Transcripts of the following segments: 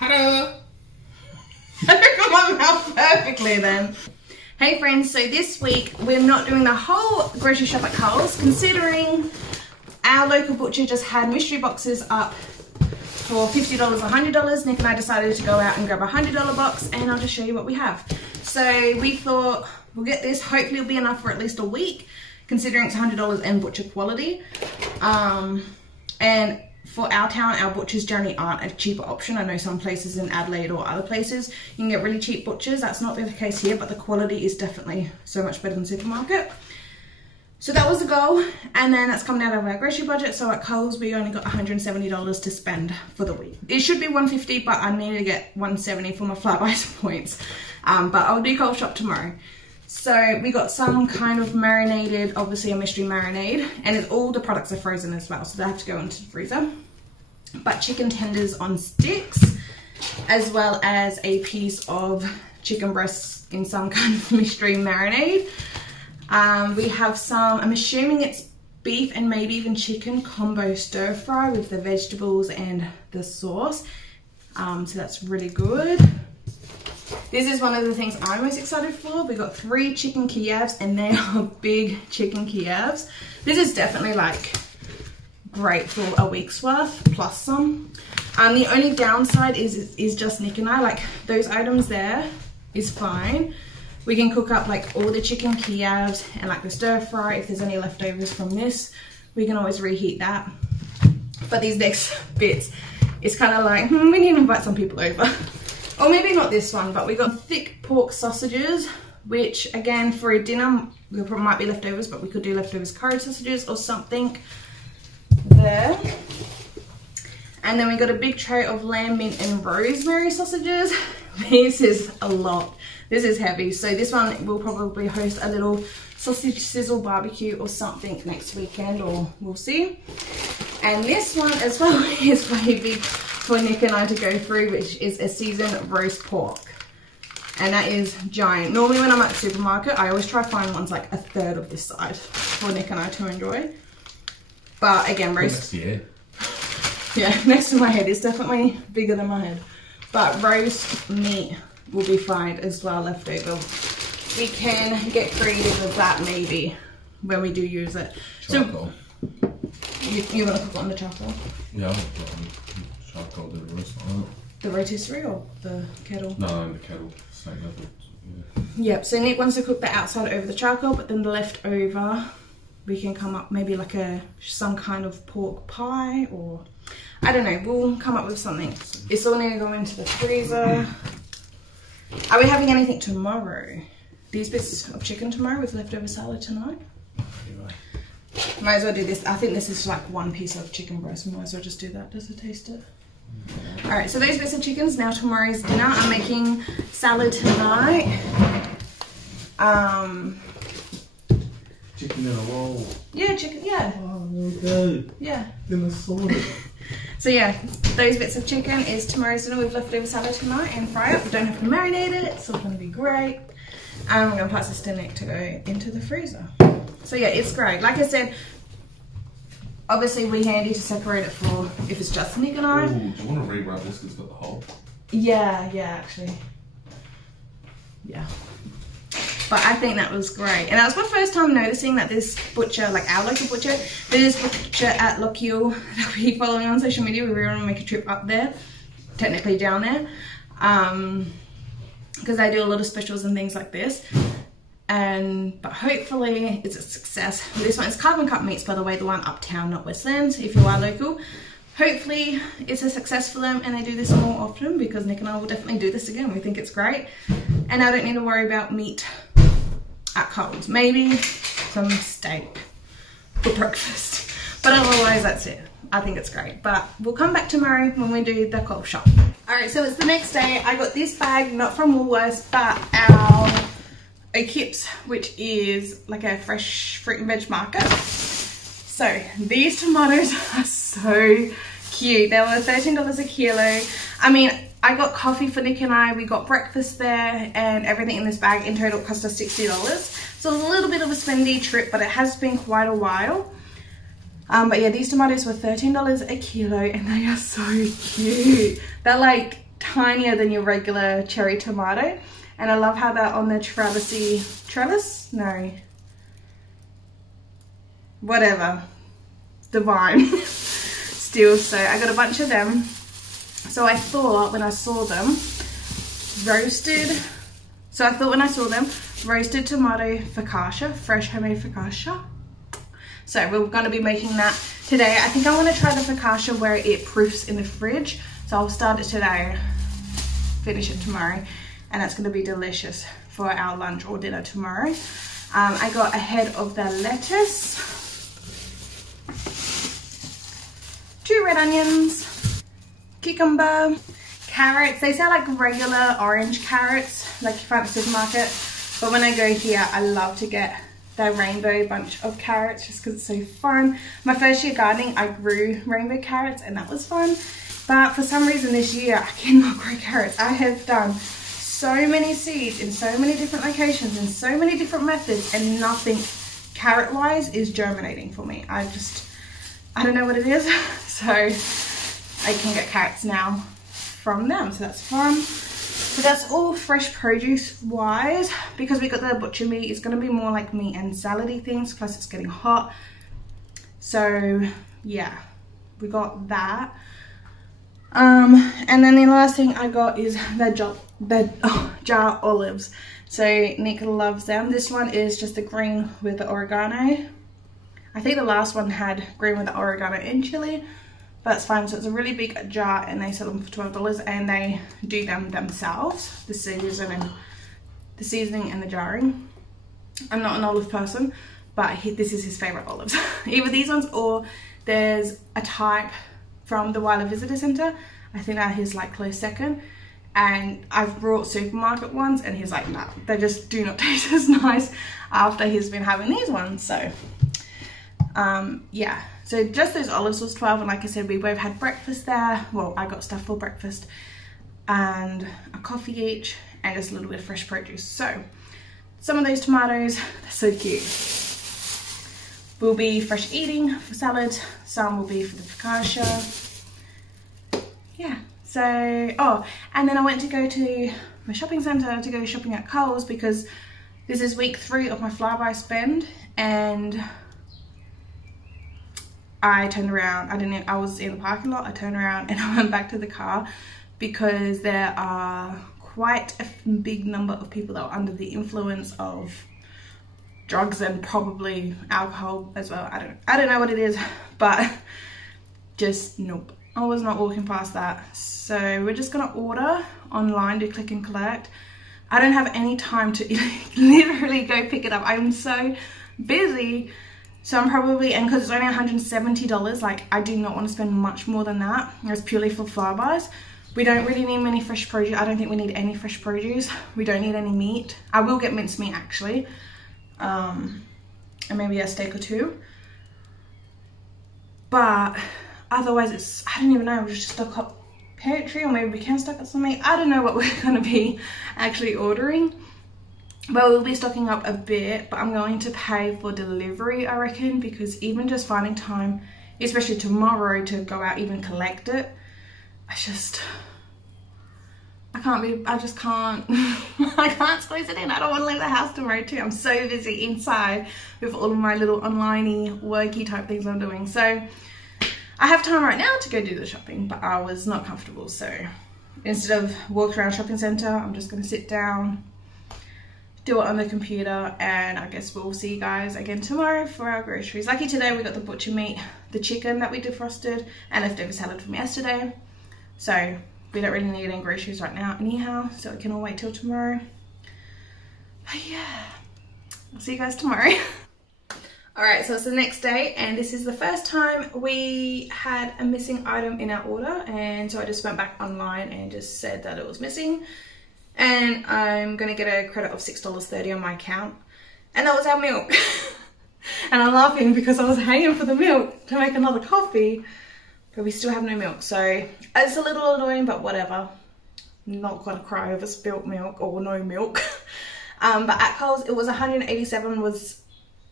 Hello. I took my mouth perfectly then. Hey friends, so this week we're not doing the whole grocery shop at Coles, considering our local butcher just had mystery boxes up for $50, $100. Nick and I decided to go out and grab a $100 box, and I'll just show you what we have. So we thought we'll get this, hopefully it'll be enough for at least a week, considering it's $100 and butcher quality. And for our town, our butchers generally aren't a cheaper option. I know some places in Adelaide or other places you can get really cheap butchers. That's not the case here, but the quality is definitely so much better than supermarket. So that was the goal, and then that's coming out of our grocery budget. So at Coles we only got $170 to spend for the week. It should be $150, but I need to get $170 for my Flybuys points. But I'll do Coles shop tomorrow. So we got some kind of marinated, obviously a mystery marinade, and all the products are frozen as well, so they have to go into the freezer. But chicken tenders on sticks, as well as a piece of chicken breasts in some kind of mystery marinade. We have some, I'm assuming it's beef and maybe even chicken combo stir fry with the vegetables and the sauce. So that's really good. This is one of the things I'm most excited for. We got 3 chicken Kievs, and they are big chicken Kievs. This is definitely like great for a week's worth plus some. The only downside is just Nick and I, like those items there is fine. We can cook up like all the chicken Kievs and like the stir fry. If there's any leftovers from this, we can always reheat that. But these next bits, it's kind of like, we need to invite some people over. Or maybe not this one, but we got thick pork sausages, which again for a dinner, there might be leftovers, but we could do leftovers curry sausages or something there. And then we got a big tray of lamb, mint and rosemary sausages. This is a lot. This is heavy. So this one will probably host a little sausage sizzle barbecue or something next weekend, or we'll see. And this one as well is way big for Nick and I to go through, which is a seasoned roast pork. And that is giant. Normally when I'm at the supermarket, I always try to find ones like a third of this size for Nick and I to enjoy. But again, roast... Yeah, next to my head. It's definitely bigger than my head. But roast meat will be fried as well, leftover. We can get creative with that maybe when we do use it. Charcoal. So, you want to cook it on the charcoal? Yeah, I'm going to put on charcoal, do the roast on it. The rotisserie or the kettle? No, the kettle, same level. Yeah. Yep, so Nick wants to cook the outside over the charcoal, but then the leftover, we can come up maybe like some kind of pork pie, or I don't know, we'll come up with something. It's all need to go into the freezer. Are we having anything tomorrow? These bits of chicken tomorrow with leftover salad tonight? Might as well do this. I think this is like one piece of chicken breast. We might as well just do that. Does it taste it? Alright, so those bits of chickens, now tomorrow's dinner. I'm making salad tonight. Chicken in a roll. Yeah, chicken, yeah. Oh, okay. Yeah. In the sauce. So yeah, those bits of chicken is tomorrow's dinner with leftover salad tonight, and fry up. We don't have to marinate it. It's all going to be great. I'm going to pass this to Nick to go into the freezer. So yeah, it's great. Like I said, obviously we're handy to separate it for if it's just Nick and I. Ooh, do you want to re-wrap this because it's got the hole? Yeah, actually. Yeah. But I think that was great. And that was my first time noticing that this butcher, like our local butcher, this butcher at Lochiel that we following on social media, we really want to make a trip up there, technically down there. Because they do a lot of specials and things like this. But hopefully it's a success. This one is carbon cut meats, by the way, the one uptown, not Westlands, if you are local. Hopefully it's a success for them and they do this more often, because Nick and I will definitely do this again. We think it's great. And I don't need to worry about meat at Coles. Maybe some steak for breakfast. But otherwise that's it. I think it's great. But we'll come back tomorrow when we do the Coles shop. Alright, so it's the next day. I got this bag, not from Woolworths, but our O'Kips, which is like a fresh fruit and veg market. So these tomatoes are so cute. They were $13 a kilo. I mean, I got coffee for Nick and I. We got breakfast there, and everything in this bag in total cost us $60. So it was a little bit of a spendy trip, but it has been quite a while. But yeah, these tomatoes were $13 a kilo, and they are so cute. They're like tinier than your regular cherry tomato. And I love how they're on the trellis? No. Whatever. The vine. Still, so I got a bunch of them. So I thought when I saw them, roasted tomato focaccia, fresh homemade focaccia. So we're going to be making that today. I think I want to try the focaccia where it proofs in the fridge. So I'll start it today, finish it tomorrow, and that's going to be delicious for our lunch or dinner tomorrow. I got a head of the lettuce, 2 red onions, cucumber, carrots. They sound like regular orange carrots, like you find at the supermarket. But when I go here, I love to get the rainbow bunch of carrots just because it's so fun. My first year gardening, I grew rainbow carrots and that was fun. But for some reason this year, I cannot grow carrots. I have done so many seeds in so many different locations in so many different methods, and nothing carrot-wise is germinating for me. I don't know what it is. So I can get carrots now from them, so that's fun. So that's all fresh produce wise. Because we got the butcher meat, it's going to be more like meat and salady things, plus it's getting hot. So yeah, we got that. And then the last thing I got is the jar olives. So Nick loves them. This one is just the green with the oregano. I think the last one had green with the oregano and chili, but it's fine. So it's a really big jar and they sell them for $12 and they do them themselves, the seasoning and the jarring. I'm not an olive person, but this is his favorite olives. Either these ones or there's a type from the Weiler Visitor Center. I think they're his like close second. And I've brought supermarket ones and he's like, no, they just do not taste as nice after he's been having these ones. So yeah, so just those olives was 12, and like I said, we both had breakfast there. Well, I got stuff for breakfast and a coffee each and just a little bit of fresh produce. So some of those tomatoes, they're so cute, will be fresh eating for salads, some will be for the focaccia. Yeah, so, oh, and then I went to go to my shopping centre to go shopping at Coles because this is week 3 of my flyby spend, and I turned around, I was in the parking lot, I turned around and I went back to the car because there are quite a big number of people that are under the influence of drugs and probably alcohol as well. I don't know what it is, but just nope. I was not walking past that. So we're just gonna order online, do click and collect. I don't have any time to literally go pick it up. I'm so busy. So I'm probably, and because it's only $170, like I do not want to spend much more than that. It's purely for flybys. We don't really need many fresh produce. I don't think we need any fresh produce. We don't need any meat. I will get minced meat actually. And maybe a steak or 2. But otherwise it's, I don't even know, we'll just stock up pantry, or maybe we can stock up some meat. I don't know what we're going to be actually ordering. But we'll be stocking up a bit, but I'm going to pay for delivery, I reckon, because even just finding time, especially tomorrow, to go out even collect it, I just can't I can't squeeze it in. I don't want to leave the house tomorrow too. I'm so busy inside with all of my little online-y, worky type things I'm doing. So I have time right now to go do the shopping, but I was not comfortable. So instead of walk around shopping centre, I'm just going to sit down, do it on the computer, and I guess we'll see you guys again tomorrow for our groceries. Lucky today we got the butcher meat, the chicken that we defrosted, and leftover salad from yesterday. So we don't really need any groceries right now anyhow, so we can all wait till tomorrow. But yeah, I'll see you guys tomorrow. Alright, so it's the next day, and this is the first time we had a missing item in our order, and so I just went back online and just said that it was missing. And I'm going to get a credit of $6.30 on my account. And that was our milk. And I'm laughing because I was hanging for the milk to make another coffee. But we still have no milk. So it's a little annoying, but whatever. I'm not going to cry over spilt milk or no milk. But at Coles, it was $187 was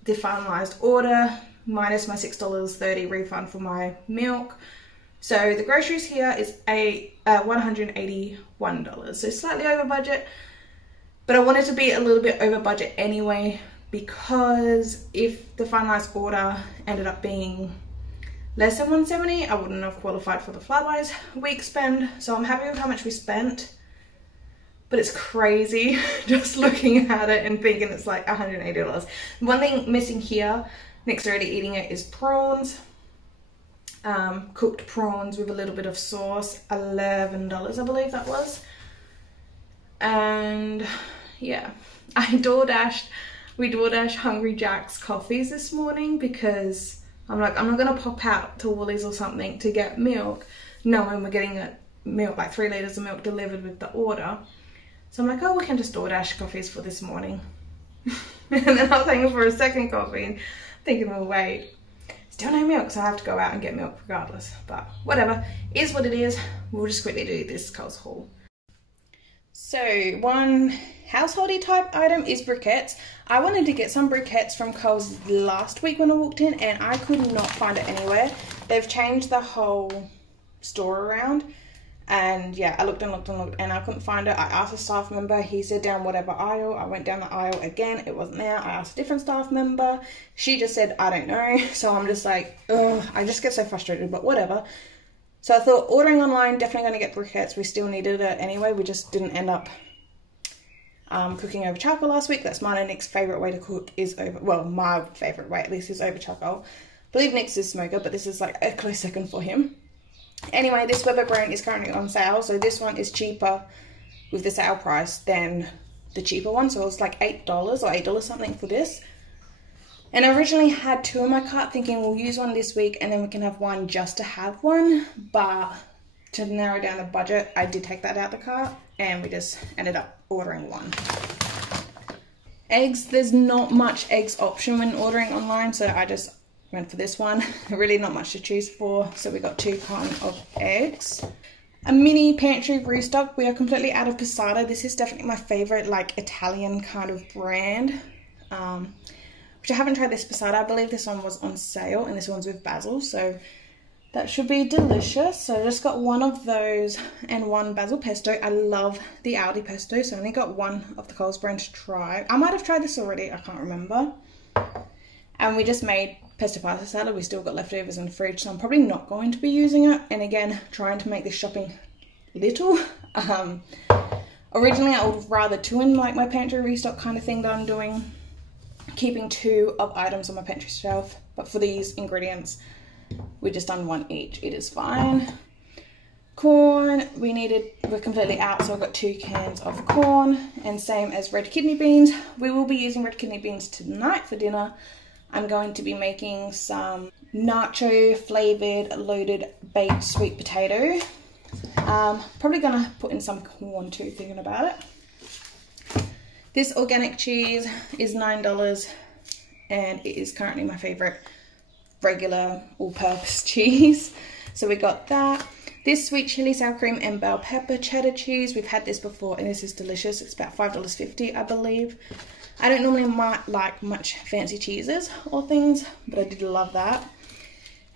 the finalised order. Minus my $6.30 refund for my milk. So the groceries here is $181, so slightly over budget, but I wanted to be a little bit over budget anyway, because if the finalized order ended up being less than $170, I wouldn't have qualified for the Flybuys week spend. So I'm happy with how much we spent, but it's crazy just looking at it and thinking it's like $180. One thing missing here, Nick's already eating it, is prawns. Cooked prawns with a little bit of sauce, $11 I believe that was. And yeah, we DoorDashed Hungry Jack's coffees this morning, because I'm like, I'm not gonna pop out to Woolies or something to get milk knowing we're getting a milk, like 3 liters of milk delivered with the order. So I'm like, oh, we can just DoorDash coffees for this morning. And then I was thinking for a second coffee and thinking, well, wait, still no milk, so I have to go out and get milk regardless. But whatever, is what it is. We'll just quickly do this Coles haul. So one householdy type item is briquettes. I wanted to get some briquettes from Coles last week when I walked in, and I could not find it anywhere. They've changed the whole store around, and yeah, I looked and looked and looked and I couldn't find it. I asked a staff member, he said down whatever aisle. I went down the aisle again, it wasn't there. I asked a different staff member, she just said I don't know. So I'm just like, ugh, I just get so frustrated, but whatever. So I thought ordering online, definitely going to get briquettes. We still needed it anyway, we just didn't end up cooking over charcoal last week. That's mine and Nick's favourite way to cook is over, well, my favourite way at least is over charcoal. I believe Nick's is smoker, but this is like a close second for him. Anyway, this Weber brand is currently on sale, so this one is cheaper with the sale price than the cheaper one. So it was like $8 or $8 something for this. And I originally had 2 in my cart thinking we'll use one this week and then we can have one just to have one. But to narrow down the budget, I did take that out of the cart and we just ended up ordering one. Eggs, there's not much eggs option when ordering online, so I just went for this one. Really not much to choose for, so we got 2 cartons of eggs. A mini pantry restock. We are completely out of passata. This is definitely my favorite, like Italian kind of brand, which I haven't tried this passata. I believe this one was on sale, and this one's with basil, so that should be delicious. So I just got one of those and one basil pesto. I love the Aldi pesto, so I only got one of the Coles brand to try. I might have tried this already, I can't remember. And we just made pesto pasta salad. We still got leftovers in the fridge, so I'm probably not going to be using it. And again, trying to make this shopping little. Originally I would rather 2 in like my pantry restock kind of thing that I'm doing, keeping 2 of items on my pantry shelf, but for these ingredients we just done 1 each. It is fine. Corn, we're completely out, so I've got 2 cans of corn, and same as red kidney beans. We will be using red kidney beans tonight for dinner. I'm going to be making some nacho flavored loaded baked sweet potato. Probably gonna put in some corn too, thinking about it. This organic cheese is $9 and it is currently my favorite regular all-purpose cheese. So we got that. This sweet chili, sour cream and bell pepper cheddar cheese. We've had this before and this is delicious. It's about $5.50 I believe. I don't normally like much fancy cheeses or things, but I did love that.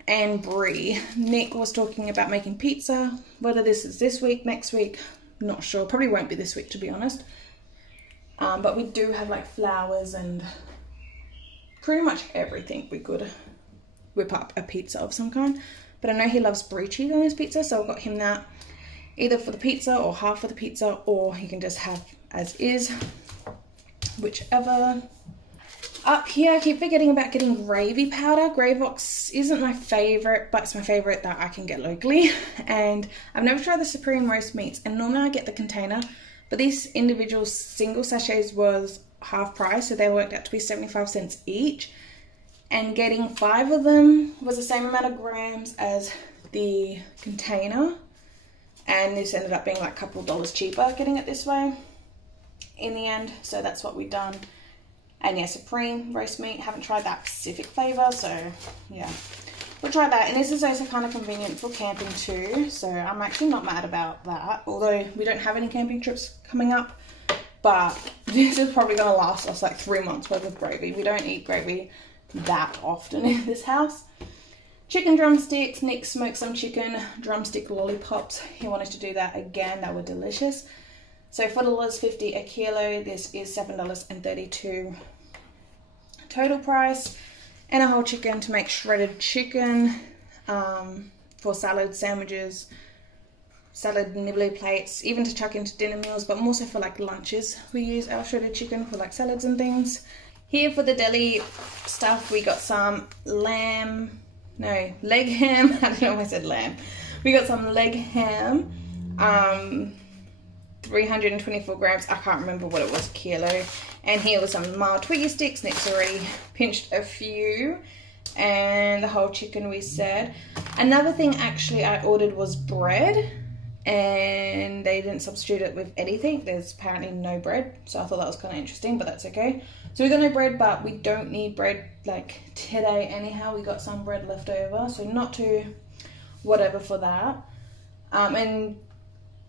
And brie. Nick was talking about making pizza. Whether this is this week, next week, not sure. Probably won't be this week, to be honest. But we do have like flowers and pretty much everything we could whip up a pizza of some kind. But I know he loves brie cheese on his pizza, so I got him that either for the pizza or half of the pizza, or he can just have as is. Whichever. Up here, I keep forgetting about getting gravy powder. Gravox isn't my favorite, but it's my favorite that I can get locally. And I've never tried the Supreme roast meats, and normally I get the container, but these individual single sachets was half price, so they worked out to be 75 cents each. And getting 5 of them was the same amount of grams as the container, and this ended up being like a couple of dollars cheaper getting it this way in the end. So that's what we've done. And yeah, Supreme roast meat, haven't tried that specific flavour, so yeah, we'll try that. And this is also kind of convenient for camping too, so I'm actually not mad about that, although we don't have any camping trips coming up. But this is probably going to last us like 3 months worth of gravy. We don't eat gravy that often in this house. Chicken drumsticks. Nick smoked some chicken drumstick lollipops. He wanted to do that again. They were delicious. So $4.50 a kilo. This is $7.32 total price. And a whole chicken to make shredded chicken for salad, sandwiches, salad nibbly plates, even to chuck into dinner meals, but more so for like lunches. We use our shredded chicken for like salads and things. Here for the deli stuff, we got some leg ham. I don't know if I said lamb. We got some leg ham, 324 grams. I can't remember what it was, a kilo. And here was some mild Twiggy sticks. Nick's already pinched a few. And the whole chicken we said. Another thing actually I ordered was bread. And they didn't substitute it with anything. There's apparently no bread. So I thought that was kind of interesting, but that's okay. So we got no bread, but we don't need bread like today anyhow. We got some bread left over. So not too whatever for that. And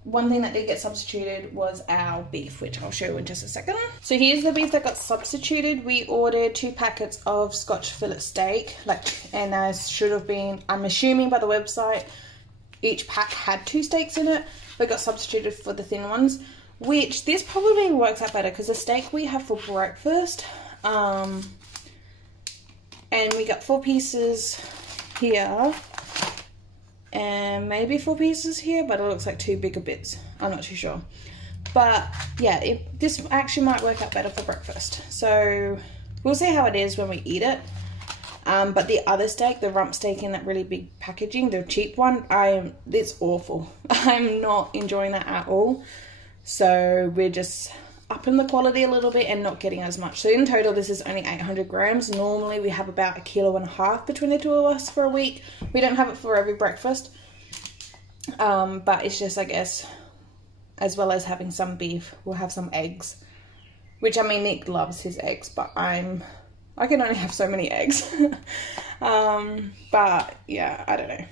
one thing that did get substituted was our beef, which I'll show you in just a second. So here's the beef that got substituted. We ordered 2 packets of Scotch fillet steak, and as should have been, I'm assuming by the website, each pack had 2 steaks in it, but got substituted for the thin ones, which this probably works out better because the steak we have for breakfast, and we got 4 pieces here, and maybe 4 pieces here, but it looks like 2 bigger bits. I'm not too sure. But yeah, this actually might work out better for breakfast. So we'll see how it is when we eat it. But the other steak, the rump steak in that really big packaging, the cheap one, it's awful. I'm not enjoying that at all. So we're just upping the quality a little bit and not getting as much. So in total, this is only 800 grams. Normally we have about 1.5 kilos between the two of us for a week. We don't have it for every breakfast. But it's just, I guess, as well as having some beef, we'll have some eggs. Which, I mean, Nick loves his eggs, but I can only have so many eggs. But yeah, I don't know.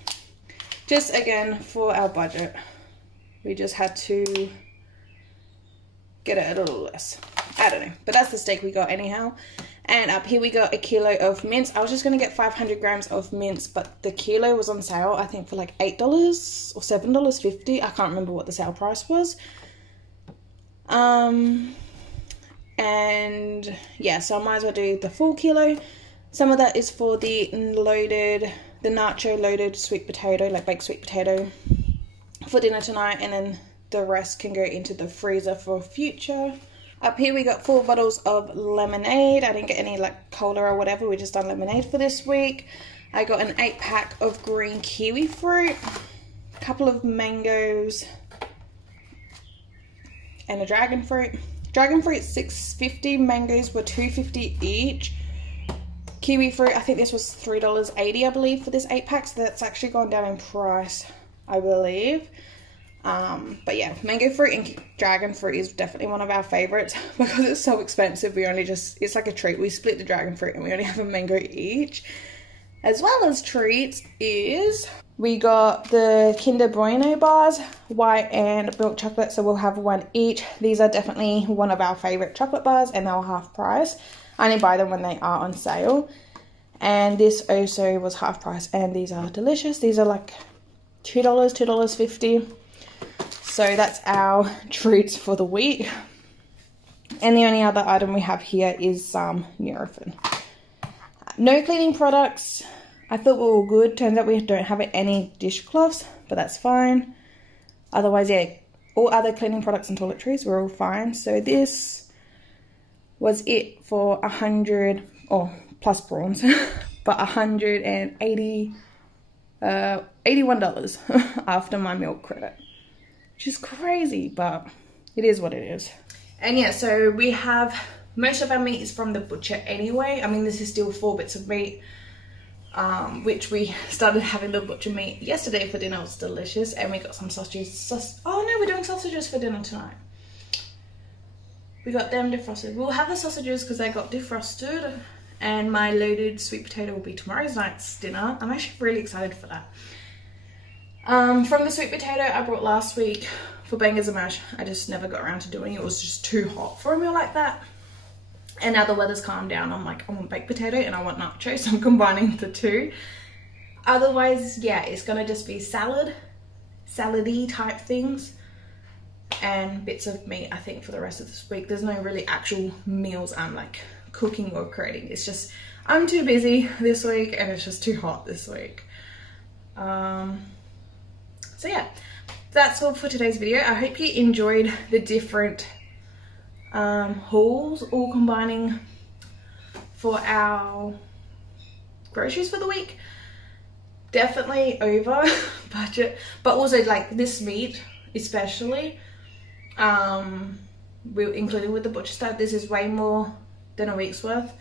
Just again, for our budget, we just had to get it a little less. I don't know, but that's the steak we got anyhow. And up here we got 1 kilo of mince. I was just going to get 500 grams of mince, but the kilo was on sale, I think for like $8 or $7.50. I can't remember what the sale price was. And yeah, so I might as well do the full kilo. Some of that is for the nacho loaded sweet potato, like baked sweet potato for dinner tonight, and then the rest can go into the freezer for future. Up here we got 4 bottles of lemonade. I didn't get any like cola or whatever, we just done lemonade for this week. I got an 8-pack of green kiwi fruit, a couple of mangoes, and a dragon fruit. Dragon fruit $6.50, mangoes were $2.50 each. Kiwi fruit, I think this was $3.80 I believe for this 8-pack, so that's actually gone down in price, I believe. But yeah, mango fruit and dragon fruit is definitely one of our favorites because it's so expensive. It's like a treat. We split the dragon fruit and we only have a mango each. As well as treats is we got the Kinder Bueno bars, white and milk chocolate, so we'll have 1 each. These are definitely one of our favorite chocolate bars and they were half price. I only buy them when they are on sale. And this also was half price and these are delicious. These are like $2, $2.50. So that's our treats for the week. And the only other item we have here is some Nurofen. No cleaning products. I thought we were good. Turns out we don't have any dishcloths, but that's fine. Otherwise, yeah, all other cleaning products and toiletries were all fine. So this was it for 100, or plus prawns, but $181 after my milk credit. Which is crazy, but it is what it is. And yeah, so we have, most of our meat is from the butcher anyway. I mean, this is still 4 bits of meat, which we started having the butcher meat yesterday for dinner. It was delicious. And we got some sausages. Oh no, we're doing sausages for dinner tonight. We got them defrosted. We'll have the sausages because they got defrosted. And my loaded sweet potato will be tomorrow's night's dinner. I'm actually really excited for that. From the sweet potato I brought last week for bangers and mash, I just never got around to doing it. It was just too hot for a meal like that. And now the weather's calmed down, I'm like, I want baked potato and I want nacho, so I'm combining the two. Otherwise, yeah, it's gonna just be salad-y type things and bits of meat, I think, for the rest of this week. There's no really actual meals I'm like cooking or creating. It's just I'm too busy this week and it's just too hot this week. So yeah, that's all for today's video. I hope you enjoyed the different hauls, all combining for our groceries for the week. Definitely over budget, but also like this meat especially, we included with the butcher stuff. This is way more than a week's worth.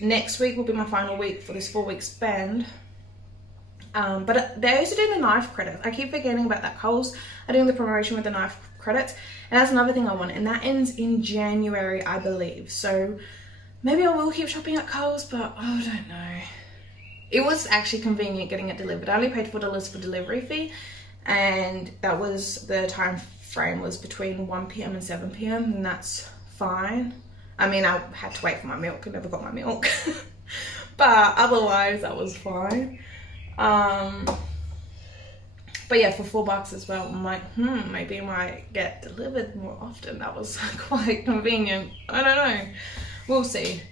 Next week will be my final week for this 4-week spend. But they're also doing the knife credits. I keep forgetting about that. Coles are doing the promotion with the knife credits, and that's another thing I want, and that ends in January, I believe. So maybe I will keep shopping at Coles, but I don't know. It was actually convenient getting it delivered. I only paid $4 for delivery fee, and that was the time frame was between 1 p.m. and 7 p.m. and that's fine. I mean, I had to wait for my milk. I never got my milk. But otherwise, that was fine. But yeah, for $4 as well, I'm like, maybe I might get delivered more often. That was quite convenient. I don't know. We'll see.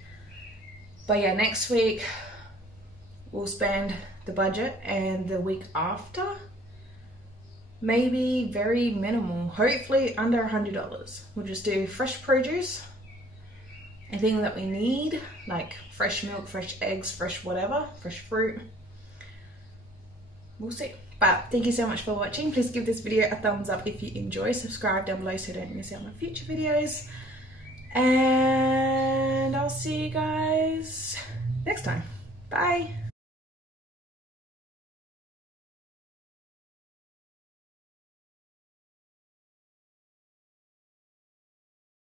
But yeah, next week, we'll spend the budget, and the week after, maybe very minimal, hopefully under $100. We'll just do fresh produce, anything that we need, like fresh milk, fresh eggs, fresh whatever, fresh fruit. We'll see. But thank you so much for watching. Please give this video a thumbs up if you enjoy. Subscribe down below so you don't miss out on my future videos. And I'll see you guys next time. Bye.